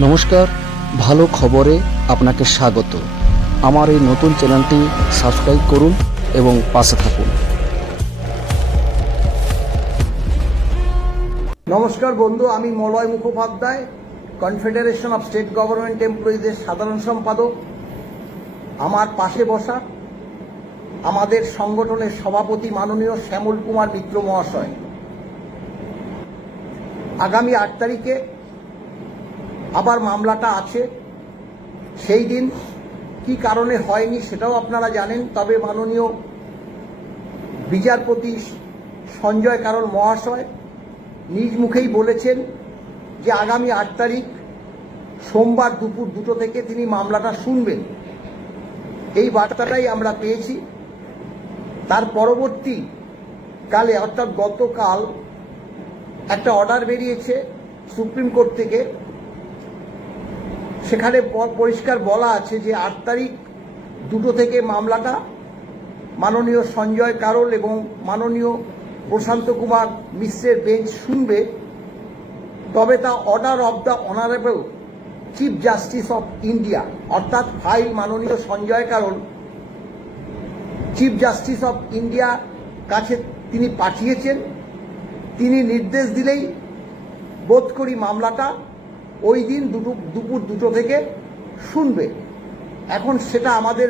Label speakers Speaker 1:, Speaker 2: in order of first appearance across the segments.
Speaker 1: নমস্কার, ভালো খবরে আপনাকে স্বাগত। আমার এই নতুন চ্যানেলটি সাবস্ক্রাইব করুন এবং পাশে থাকুন।
Speaker 2: নমস্কার বন্ধু, আমি Malay Mukhopadhyay confederation of state government এমপ্লয়িজের সাধারণ সম্পাদক। আমার পাশে বসা আমাদের সংগঠনের সভাপতি মাননীয় শ্যামল কুমার মিত্র মহাশয়। আগামী আট তারিখে আবার মামলাটা আছে। সেই দিন কি কারণে হয়নি সেটাও আপনারা জানেন, তবে মাননীয় বিচারপতি সঞ্জয় কারণ মহাশয় নিজ মুখেই বলেছেন যে আগামী আট তারিখ সোমবার দুপুর দুটো থেকে তিনি মামলাটা শুনবেন। এই বার্তাটাই আমরা পেয়েছি। তার পরবর্তী কালে, অর্থাৎ গতকাল একটা অর্ডার বেরিয়েছে সুপ্রিম কোর্ট থেকে সেখানে পরিষ্কার বলা আছে যে আট তারিখ দুটো থেকে মামলাটা মাননীয় সঞ্জয় কারোল এবং মাননীয় প্রশান্ত কুমার মিশ্রের বেঞ্চ শুনবে। তবে তা order of the honourable chief justice of India অর্থাৎ ফাইল মাননীয় সঞ্জয় কারণ চিফ জাস্টিস অফ ইন্ডিয়া কাছে তিনি পাঠিয়েছেন। তিনি নির্দেশ দিলেই বোধ করি মামলাটা ওই দিন দুটো, দুপুর দুটো থেকে শুনবে। এখন সেটা আমাদের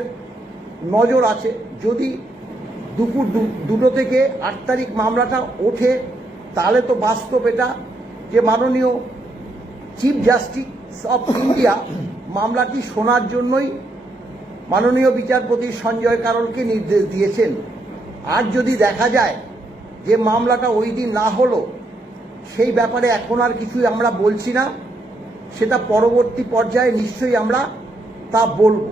Speaker 2: নজর আছে। যদি দুপুর দুটো থেকে আট তারিখ মামলাটা ওঠে, তাহলে তো বাস্তব এটা যে মাননীয় চিফ জাস্টিস অফ ইন্ডিয়া মামলাটি শোনার জন্যই মাননীয় বিচারপতি সঞ্জয় কারণকে নির্দেশ দিয়েছেন। আর যদি দেখা যায় যে মামলাটা ওই দিন না হলো, সেই ব্যাপারে এখন আর কিছুই আমরা বলছি না। সেটা পরবর্তী পর্যায়ে নিশ্চয়ই আমরা তা বলব।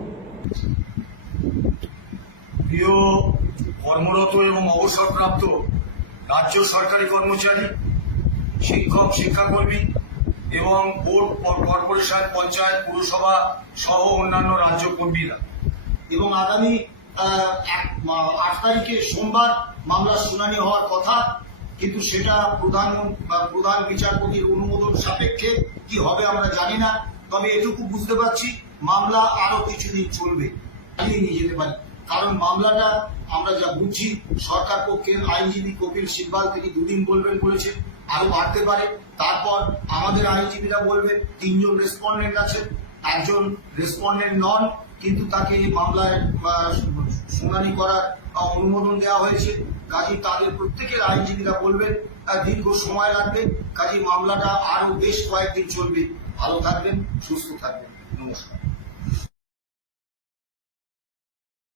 Speaker 3: কর্মরত এবং অবসরপ্রাপ্ত রাজ্য সরকারি কর্মচারী, শিক্ষক, শিক্ষাকর্মী এবং বোর্ড কর্পোরেশন পঞ্চায়েত, পুরসভা সহ অন্যান্য রাজ্য কর্মীরা। এবং আগামী আট তারিখে সোমবার মামলার শুনানি হওয়ার কথা কিন্তু সেটা প্রধান বা প্রধান বিচারপতির অনুমোদন সাপেক্ষে কি হবে আমরা জানি না, তবে এটুকু বুঝতে পারছি মামলা আরও কিছুদিন চলবে। চালিয়ে নিয়ে যেতে পারি। কারণ মামলাটা আমরা যা বুঝছি, সরকার পক্ষের আইনজীবী কপিল সিব্বাল তিনি দুদিন বলবেন বলেছেন আরও বাড়তে পারে। তারপর আমাদের আইনজীবীরা বলবেন তিনজন রেসপন্ডেন্ট আছেন। একজন রেসপন্ডেন্ট নন, কিন্তু তাকে মামলায় শুনানি করার অনুমোদন দেওয়া হয়েছে। কাজী তাদের প্রত্যেকের আইনজীবীরা বলবেন দীর্ঘ সময় লাগবে। কাজী মামলাটা আরও বেশ কয়েকদিন চলবে। ভালো থাকবেন, সুস্থ থাকবেন। নমস্কার।